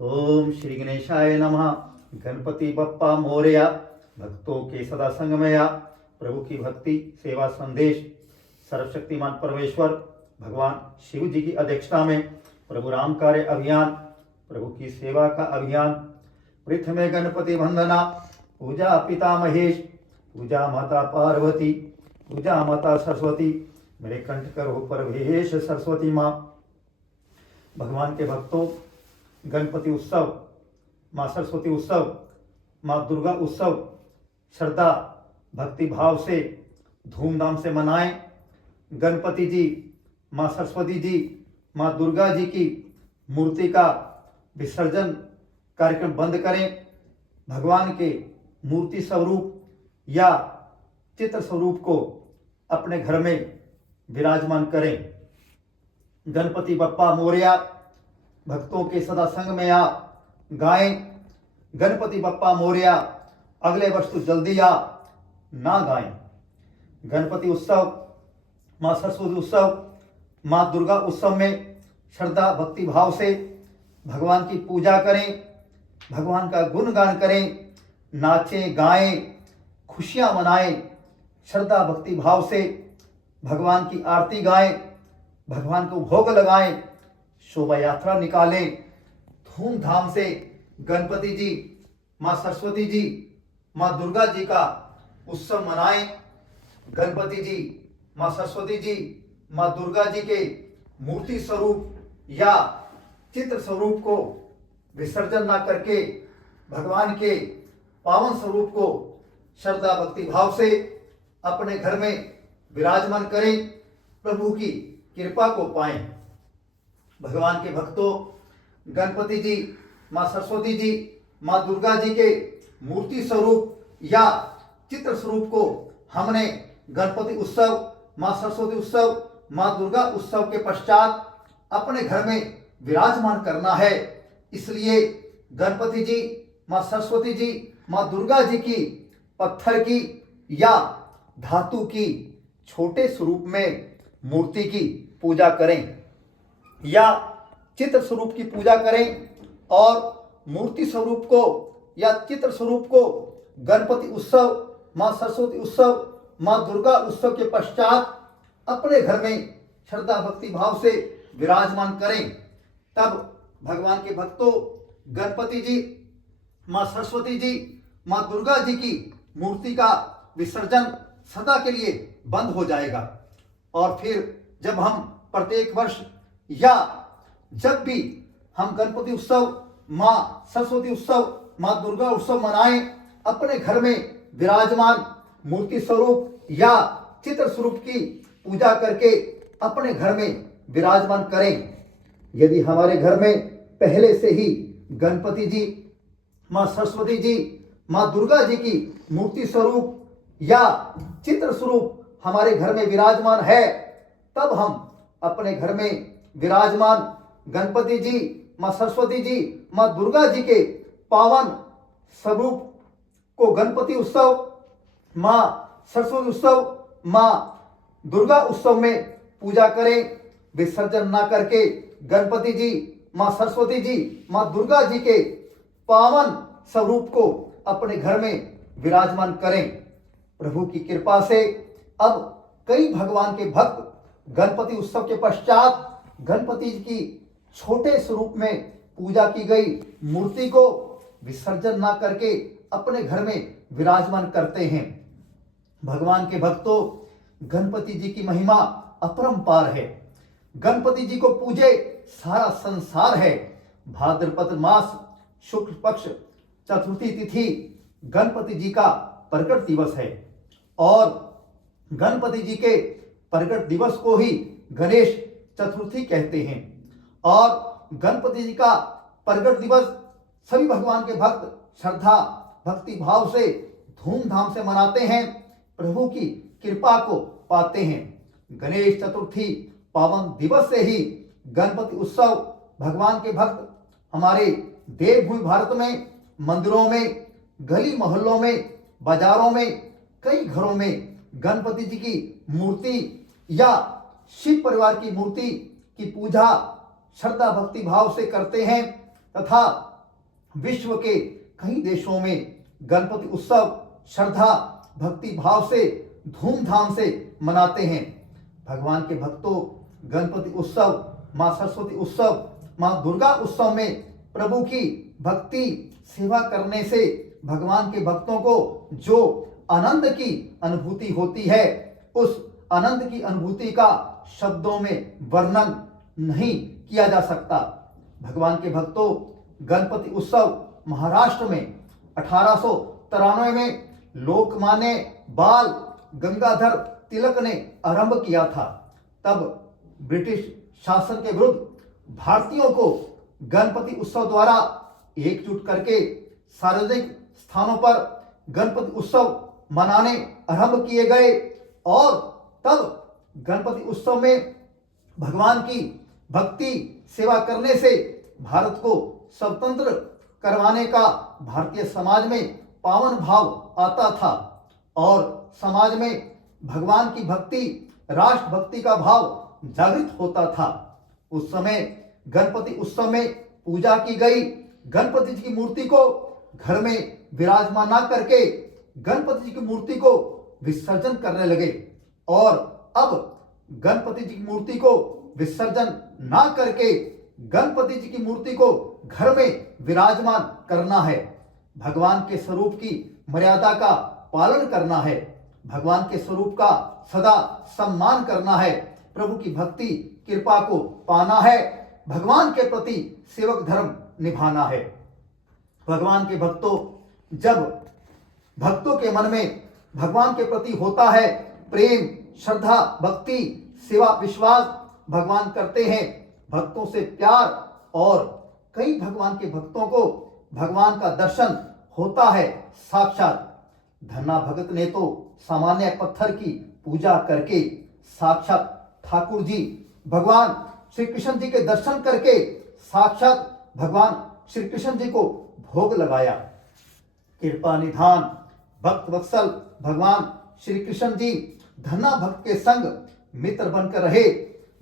ओम श्री गणेशाय नमः। गणपति बप्पा मोरया। भक्तों के सदा संगमया। प्रभु की भक्ति सेवा संदेश। सर्वशक्तिमान परमेश्वर भगवान शिव जी की अध्यक्षता में प्रभु राम कार्य अभियान, प्रभु की सेवा का अभियान। पृथ्वी गणपति वंदना, पूजा पिता महेश, पूजा माता पार्वती, पूजा माता सरस्वती, मेरे कंठ करो प्रवेश सरस्वती माँ। भगवान के भक्तों, गणपति उत्सव, माँ सरस्वती उत्सव, माँ दुर्गा उत्सव श्रद्धा भक्ति भाव से धूमधाम से मनाएं। गणपति जी, माँ सरस्वती जी, माँ दुर्गा जी की मूर्ति का विसर्जन कार्यक्रम बंद करें। भगवान के मूर्ति स्वरूप या चित्र स्वरूप को अपने घर में विराजमान करें। गणपति बप्पा मोरया। भक्तों के सदा संग में आ, गाएं गणपति बप्पा मोरया, अगले वर्ष तो जल्दी आ ना गाएं। गणपति उत्सव, माँ सरस्वती उत्सव, माँ दुर्गा उत्सव में श्रद्धा भक्ति भाव से भगवान की पूजा करें, भगवान का गुणगान करें, नाचें गाएं, खुशियां मनाएं। श्रद्धा भक्ति भाव से भगवान की आरती गाएं, भगवान को भोग लगाएं, शोभा यात्रा निकालें। धूमधाम से गणपति जी, माँ सरस्वती जी, माँ दुर्गा जी का उत्सव मनाएं। गणपति जी, माँ सरस्वती जी, माँ दुर्गा जी के मूर्ति स्वरूप या चित्र स्वरूप को विसर्जन ना करके भगवान के पावन स्वरूप को श्रद्धा भक्ति भाव से अपने घर में विराजमान करें, प्रभु की कृपा को पाएं। भगवान के भक्तों, गणपति जी, माँ सरस्वती जी, माँ दुर्गा जी के मूर्ति स्वरूप या चित्र स्वरूप को हमने गणपति उत्सव, माँ सरस्वती उत्सव, माँ दुर्गा उत्सव के पश्चात अपने घर में विराजमान करना है। इसलिए गणपति जी, माँ सरस्वती जी, माँ दुर्गा जी की पत्थर की या धातु की छोटे स्वरूप में मूर्ति की पूजा करें या चित्र स्वरूप की पूजा करें, और मूर्ति स्वरूप को या चित्र स्वरूप को गणपति उत्सव, माँ सरस्वती उत्सव, माँ दुर्गा उत्सव के पश्चात अपने घर में श्रद्धा भक्ति भाव से विराजमान करें। तब भगवान के भक्तों, गणपति जी, माँ सरस्वती जी, माँ दुर्गा जी की मूर्ति का विसर्जन सदा के लिए बंद हो जाएगा। और फिर जब हम प्रत्येक वर्ष या जब भी हम गणपति उत्सव, माँ सरस्वती उत्सव, माँ दुर्गा उत्सव मनाएं, अपने घर में विराजमान मूर्ति स्वरूप या चित्र स्वरूप की पूजा करके अपने घर में विराजमान करें। यदि हमारे घर में पहले से ही गणपति जी, माँ सरस्वती जी, माँ दुर्गा जी की मूर्ति स्वरूप या चित्र स्वरूप हमारे घर में विराजमान है, तब हम अपने घर में विराजमान गणपति जी, माँ सरस्वती जी, माँ दुर्गा जी के पावन स्वरूप को गणपति उत्सव, माँ सरस्वती उत्सव, माँ दुर्गा उत्सव में पूजा करें। विसर्जन ना करके गणपति जी, माँ सरस्वती जी, माँ दुर्गा जी के पावन स्वरूप को अपने घर में विराजमान करें। प्रभु की कृपा से अब कई भगवान के भक्त गणपति उत्सव के पश्चात गणपति जी की छोटे स्वरूप में पूजा की गई मूर्ति को विसर्जन ना करके अपने घर में विराजमान करते हैं। भगवान के भक्तों, गणपति जी की महिमा अपरंपार है। गणपति जी को पूजे सारा संसार है। भाद्रपद मास शुक्ल पक्ष चतुर्थी तिथि गणपति जी का प्रकट दिवस है, और गणपति जी के प्रकट दिवस को ही गणेश चतुर्थी कहते हैं। और गणपति जी का प्रकट दिवस सभी भगवान के भक्त श्रद्धा भक्ति भाव से धूमधाम से मनाते हैं, प्रभु की कृपा को पाते हैं। गणेश चतुर्थी पावन दिवस से ही गणपति उत्सव भगवान के भक्त हमारे देवभूमि भारत में मंदिरों में, गली मोहल्लों में, बाजारों में, कई घरों में गणपति जी की मूर्ति या शिव परिवार की मूर्ति की पूजा श्रद्धा भक्ति भाव से करते हैं तथा विश्व के कई देशों में गणपति उत्सव श्रद्धा भक्ति भाव से धूमधाम से मनाते हैं। भगवान के भक्तों, गणपति उत्सव, माँ सरस्वती उत्सव, माँ दुर्गा उत्सव में प्रभु की भक्ति सेवा करने से भगवान के भक्तों को जो आनंद की अनुभूति होती है, उस आनंद की अनुभूति का शब्दों में वर्णन नहीं किया जा सकता। भगवान के भक्तों, गणपति उत्सव महाराष्ट्र में 1893 में लोकमान्य बाल गंगाधर तिलक ने आरंभ किया था। तब ब्रिटिश शासन के विरुद्ध भारतीयों को गणपति उत्सव द्वारा एकजुट करके सार्वजनिक स्थानों पर गणपति उत्सव मनाने आरंभ किए गए और तब गणपति उत्सव में भगवान की भक्ति सेवा करने से भारत को स्वतंत्र करवाने का भारतीय समाज में पावन भाव आता था और समाज में भगवान की भक्ति, राष्ट्र भक्ति का भाव जागृत होता था। उस समय गणपति उत्सव में पूजा की गई गणपति जी की मूर्ति को घर में विराजमान न करके गणपति जी की मूर्ति को विसर्जन करने लगे और अब गणपति जी की मूर्ति को विसर्जन ना करके गणपति जी की मूर्ति को घर में विराजमान करना है। भगवान के स्वरूप की मर्यादा का पालन करना है, भगवान के स्वरूप का सदा सम्मान करना है, प्रभु की भक्ति कृपा को पाना है, भगवान के प्रति सेवक धर्म निभाना है। भगवान के भक्तों, जब भक्तों के मन में भगवान के प्रति होता है प्रेम, श्रद्धा, भक्ति, सेवा, विश्वास, भगवान करते हैं भक्तों से प्यार और कई भगवान के भक्तों को भगवान का दर्शन होता है साक्षात। धन्ना भगत ने तो सामान्य पत्थर की पूजा करके साक्षात ठाकुर जी भगवान श्री कृष्ण जी के दर्शन करके साक्षात भगवान श्री कृष्ण जी को भोग लगाया। कृपा निधान भक्त वत्सल भगवान श्री कृष्ण जी धन्ना भक्त के संग मित्र बनकर रहे।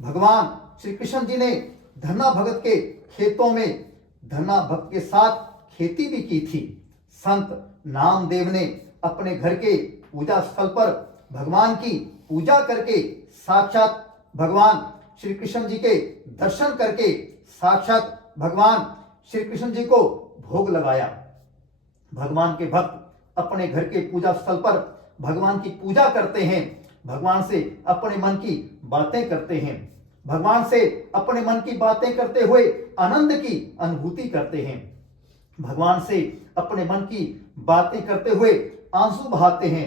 भगवान श्री कृष्ण जी ने धन्ना भगत के खेतों में धन्ना भक्त के साथ खेती भी की थी। संत नामदेव ने अपने घर के पूजा स्थल पर भगवान की पूजा करके साक्षात भगवान श्री कृष्ण जी के दर्शन करके साक्षात भगवान श्री कृष्ण जी को भोग लगाया। भगवान के भक्त अपने घर के पूजा स्थल पर भगवान की पूजा करते हैं, भगवान से अपने मन की बातें करते हैं, भगवान से अपने मन की बातें करते हुए आनंद की अनुभूति करते हैं, भगवान से अपने मन की बातें करते हुए आंसू बहाते हैं।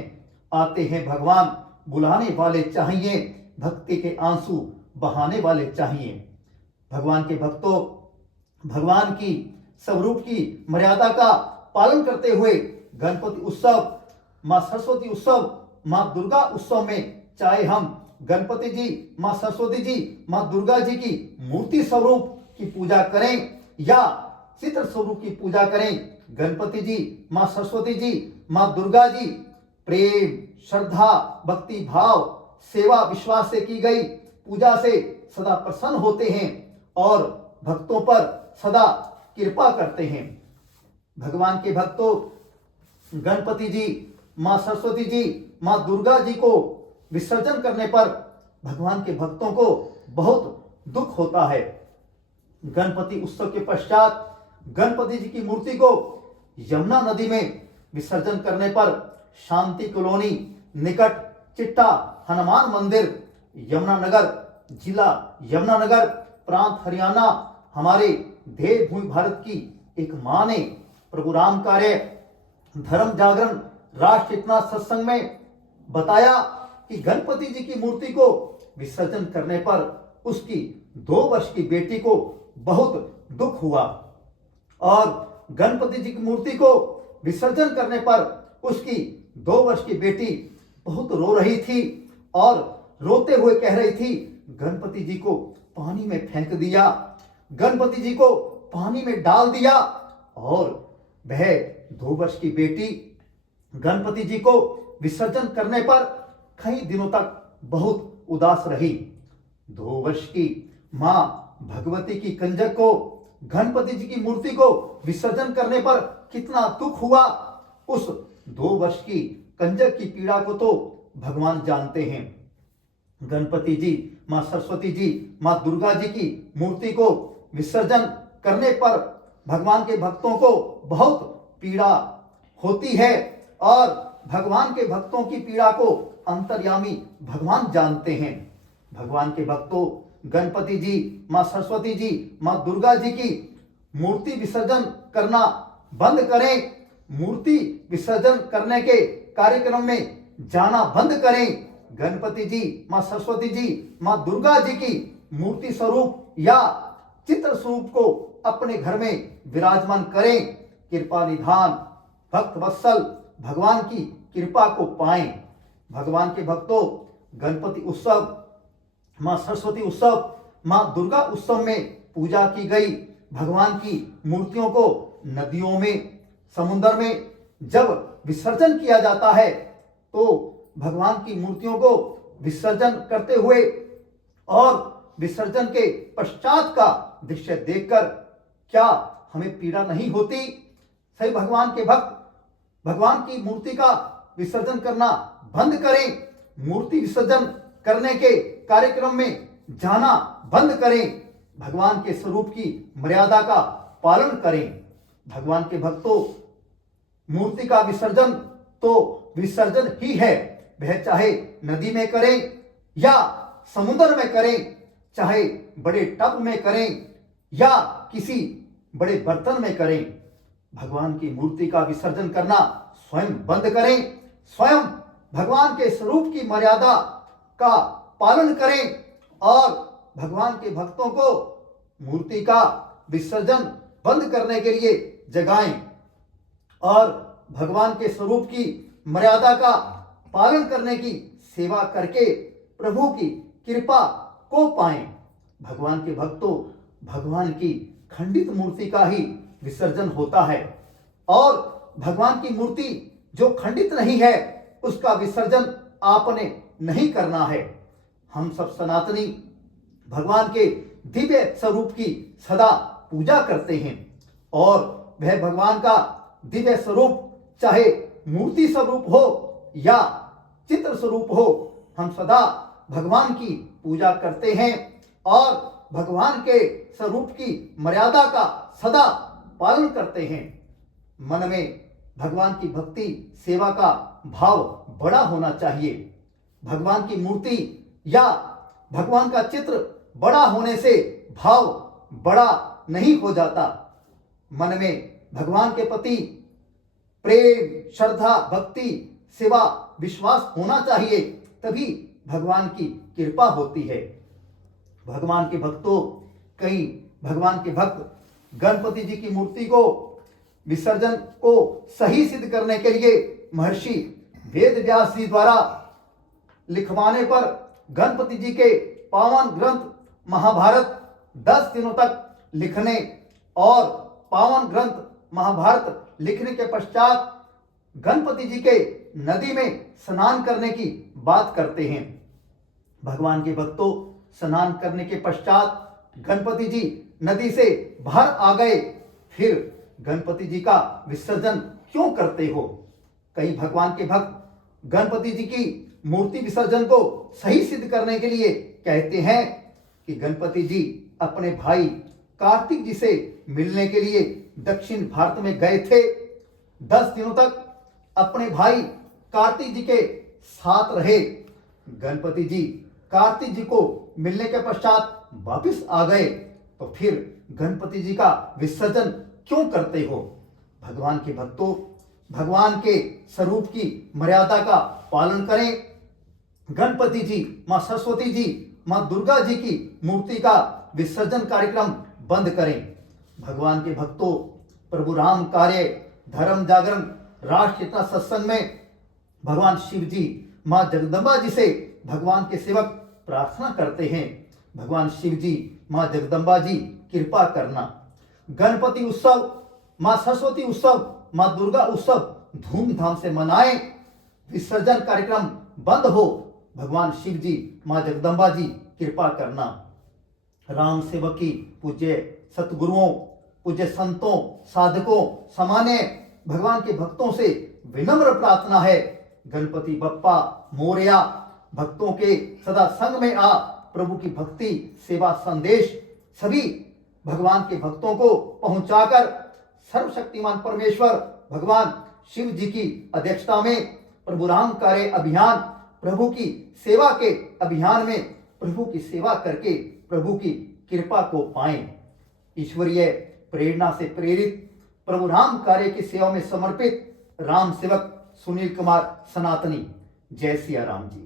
आते हैं भगवान बुलाने वाले चाहिए, भक्ति के आंसू बहाने वाले चाहिए। भगवान के भक्तों, भगवान की स्वरूप की मर्यादा का पालन करते हुए गणपति उत्सव, माँ सरस्वती उत्सव, माँ दुर्गा उत्सव में चाहे हम गणपति जी, माँ सरस्वती जी, माँ दुर्गा जी की मूर्ति स्वरूप की पूजा करें या चित्र स्वरूप की पूजा करें, गणपति जी, माँ सरस्वती जी, माँ दुर्गा जी प्रेम, श्रद्धा, भक्ति भाव, सेवा, विश्वास से की गई पूजा से सदा प्रसन्न होते हैं और भक्तों पर सदा कृपा करते हैं। भगवान के भक्तों, गणपति जी, माँ सरस्वती जी, माँ दुर्गा जी को विसर्जन करने पर भगवान के भक्तों को बहुत दुख होता है। गणपति उत्सव के पश्चात गणपति जी की मूर्ति को यमुना नदी में विसर्जन करने पर शांति कॉलोनी निकट चिट्टा हनुमान मंदिर, यमुनानगर, जिला यमुनानगर, प्रांत हरियाणा, हमारे देवभूमि भारत की एक मां ने प्रभु राम कार्य धर्म जागरण राष्ट्र चेतना सत्संग में बताया कि गणपति जी की मूर्ति को विसर्जन करने पर उसकी 2 वर्ष की बेटी को बहुत दुख हुआ और गणपति जी की मूर्ति को विसर्जन करने पर उसकी 2 वर्ष की बेटी बहुत रो रही थी और रोते हुए कह रही थी, गणपति जी को पानी में फेंक दिया, गणपति जी को पानी में डाल दिया। और वह 2 वर्ष की बेटी गणपति जी को विसर्जन करने पर कई दिनों तक बहुत उदास रही। 2 वर्ष की मां भगवती की कंजक को गणपति जी की मूर्ति को विसर्जन करने पर कितना दुख हुआ, उस 2 वर्ष की कंजक की पीड़ा को तो भगवान जानते हैं। गणपति जी, माँ सरस्वती जी, माँ दुर्गा जी की मूर्ति को विसर्जन करने पर भगवान के भक्तों को बहुत पीड़ा होती है और भगवान के भक्तों की पीड़ा को अंतर्यामी भगवान जानते हैं। भगवान के भक्तों, गणपति जी, माँ सरस्वती जी, माँ दुर्गा जी की मूर्ति विसर्जन करना बंद करें। मूर्ति विसर्जन करने के कार्यक्रम में जाना बंद करें। गणपति जी, माँ सरस्वती जी, माँ दुर्गा जी की मूर्ति स्वरूप या चित्र स्वरूप को अपने घर में विराजमान करें। कृपा निधान भक्त वत्सल भगवान की कृपा को पाएं। भगवान के भक्तों, गणपति उत्सव, माँ सरस्वती उत्सव, माँ दुर्गा उत्सव में पूजा की गई भगवान की मूर्तियों को नदियों में, समुद्र में जब विसर्जन किया जाता है तो भगवान की मूर्तियों को विसर्जन करते हुए और विसर्जन के पश्चात का दृश्य देखकर क्या हमें पीड़ा नहीं होती? सही भगवान के भक्त भगवान की मूर्ति का विसर्जन करना बंद करें। मूर्ति विसर्जन करने के कार्यक्रम में जाना बंद करें। भगवान के स्वरूप की मर्यादा का पालन करें। भगवान के भक्तों, मूर्ति का विसर्जन तो विसर्जन ही है, वह चाहे नदी में करें या समुद्र में करें, चाहे बड़े टब में करें या किसी बड़े बर्तन में करें। भगवान की मूर्ति का विसर्जन करना स्वयं बंद करें। स्वयं भगवान के स्वरूप की मर्यादा का पालन करें और भगवान के भक्तों को मूर्ति का विसर्जन बंद करने के लिए जगाएं और भगवान के स्वरूप की मर्यादा का पालन करने की सेवा करके प्रभु की कृपा को पाएं। भगवान के भक्तों, भगवान की खंडित मूर्ति का ही विसर्जन होता है और भगवान की मूर्ति जो खंडित नहीं है उसका विसर्जन आपने नहीं करना है। हम सब सनातनी भगवान के दिव्य स्वरूप की सदा पूजा करते हैं और वह भगवान का दिव्य स्वरूप चाहे मूर्ति स्वरूप हो या चित्र स्वरूप हो, हम सदा भगवान की पूजा करते हैं और भगवान के स्वरूप की मर्यादा का सदा पालन करते हैं। मन में भगवान की भक्ति सेवा का भाव बड़ा होना चाहिए। भगवान की मूर्ति या भगवान का चित्र बड़ा होने से भाव बड़ा नहीं हो जाता। मन में भगवान के प्रति प्रेम, श्रद्धा, भक्ति, सेवा, विश्वास होना चाहिए, तभी भगवान की कृपा होती है। भगवान के भक्तों, कई भगवान के भक्त गणपति जी की मूर्ति को विसर्जन को सही सिद्ध करने के लिए महर्षि वेद व्यास जी द्वारा लिखवाने पर गणपति जी के पावन ग्रंथ महाभारत 10 दिनों तक लिखने और पावन ग्रंथ महाभारत लिखने के पश्चात गणपति जी के नदी में स्नान करने की बात करते हैं। भगवान के भक्तों, स्नान करने के पश्चात गणपति जी नदी से बाहर आ गए, फिर गणपति जी का विसर्जन क्यों करते हो? कई भगवान के भक्त गणपति जी की मूर्ति विसर्जन को सही सिद्ध करने के लिए कहते हैं कि गणपति जी अपने भाई कार्तिक जी से मिलने के लिए दक्षिण भारत में गए थे। 10 दिनों तक अपने भाई कार्तिक जी के साथ रहे। गणपति जी कार्तिक जी को मिलने के पश्चात वापस आ गए, तो फिर गणपति जी का विसर्जन क्यों करते हो? भगवान के भक्तों, भगवान के स्वरूप की मर्यादा का पालन करें। गणपति जी, माँ सरस्वती जी, माँ दुर्गा जी की मूर्ति का विसर्जन कार्यक्रम बंद करें। भगवान के भक्तों, प्रभु राम कार्य, धर्म जागरण, राष्ट्र चेतना सत्संग में भगवान शिव जी, माँ जगदम्बा जी से भगवान के सेवक प्रार्थना करते हैं, भगवान शिव जी, माँ जगदम्बा जी कृपा करना। गणपति उत्सव, माँ सरस्वती उत्सव, माँ दुर्गा उत्सव धूमधाम से मनाएं। विसर्जन कार्यक्रम बंद हो, भगवान शिव जी, माँ जगदम्बा जी कृपा करना। राम सेवक की पूज्य सतगुरुओं पूज्य संतों, साधकों, सामान्य भगवान के भक्तों से विनम्र प्रार्थना है, गणपति बप्पा मोरया, भक्तों के सदा संग में आ। प्रभु की भक्ति सेवा संदेश सभी भगवान के भक्तों को पहुंचाकर सर्वशक्तिमान परमेश्वर भगवान शिव जी की अध्यक्षता में प्रभु राम कार्य अभियान, प्रभु की सेवा के अभियान में प्रभु की सेवा करके प्रभु की कृपा को पाएं। ईश्वरीय प्रेरणा से प्रेरित प्रभु राम कार्य की सेवा में समर्पित राम सेवक सुनील कुमार सनातनी। जय सिया राम जी।